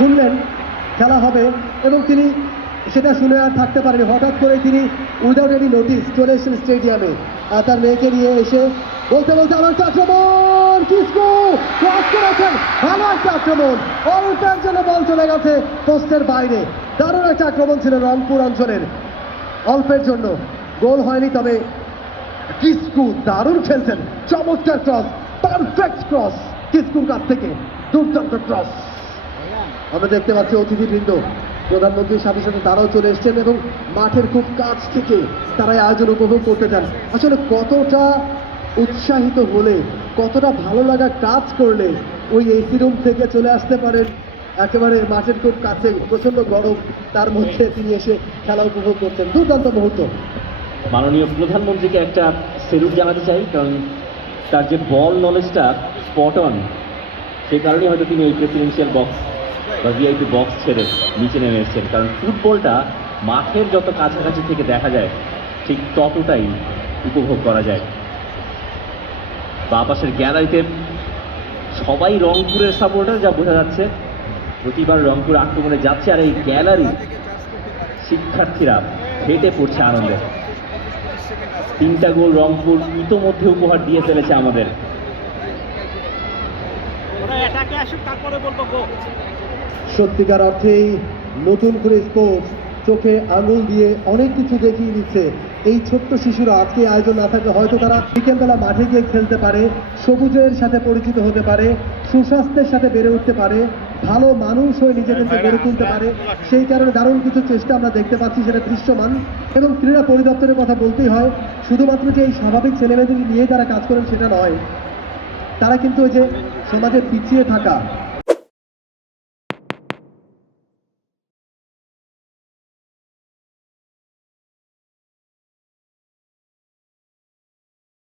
শুনলেন খেলা হবে এবং তিনি সেটা শুনে আর থাকতে পারেনি। হঠাৎ করে তিনি উইদাউট এনি নোটিস চলে এসেছেন স্টেডিয়ামে তার মেয়েকে নিয়ে এসে বলতে বলতে আমার একটা আক্রমণ, কিসকু ক্রস করেছেন, ভালো একটা আক্রমণ, অল্পের জন্য বল চলে গেছে পোস্টের বাইরে। দারুণ একটা আক্রমণ ছিল রংপুর অঞ্চলের, অল্পের জন্য গোল হয়নি, তবে কিসকু দারুণ খেলছেন, চমৎকার ক্রস, পারফেক্ট ক্রস কিসকুর কাছ থেকে, দুর্দান্ত ক্রস। আমরা দেখতে পাচ্ছি অতিথিবৃন্দ প্রধানমন্ত্রীর সাথে সাথে তারাও চলে এসছেন এবং মাঠের খুব কাছ থেকে তারা এই আয়োজন উপভোগ করতে চান। আসলে কতটা উৎসাহিত হলে, কতটা ভালো লাগা কাজ করলে ওই এসি রুম থেকে চলে আসতে পারেন একেবারে মাঠের খুব কাছে, প্রচন্ড গরম, তার মধ্যে তিনি এসে খেলা উপভোগ করছেন। দুর্দান্ত মুহূর্ত। মাননীয় প্রধানমন্ত্রীকে একটা সেলুট জানাতে চাই, কারণ তার যে বল নলেজটা স্পট অন, সেই কারণেই হয়তো তিনি ওই প্রেসিডেন্সিয়াল বক্স বা ভিআইপি বক্স ছেড়ে নিচে নেমে এসেছেন। কারণ ফুটবলটা মাঠের যত কাছাকাছি থেকে দেখা যায় ঠিক ততটাই উপভোগ করা যায়। বা পাশের গ্যালারিতে সবাই রংপুরের সাপোর্টার, যা বোঝা যাচ্ছে প্রতিবার রংপুর আক্রমণে যাচ্ছে, আর এই গ্যালারি শিক্ষার্থীরা ফেটে পড়ছে আনন্দে। 3টা গোল রংপুর ইতোমধ্যে উপহার দিয়ে ফেলেছে আমাদের। সত্যিকার অর্থেই নতুন করে স্পোর্টস চোখে আঙুল দিয়ে অনেক কিছু দেখিয়ে দিচ্ছে। এই ছোট্ট শিশুরা আজকে আয়োজন না থাকলে হয়তো তারা বিকেলবেলা মাঠে গিয়ে খেলতে পারে, সবুজের সাথে পরিচিত হতে পারে, সুস্বাস্থ্যের সাথে বেড়ে উঠতে পারে, ভালো মানুষ হয়ে নিজেদেরকে গড়ে তুলতে পারে। সেই কারণে দারুণ কিছু চেষ্টা আমরা দেখতে পাচ্ছি, সেটা দৃশ্যমান। এবং ক্রীড়া পরিদপ্তরের কথা বলতেই হয়, শুধুমাত্র যে এই স্বাভাবিক ছেলেমেয়েদের নিয়ে তারা কাজ করেন সেটা নয়, তারা কিন্তু ওই যে সমাজে পিছিয়ে থাকা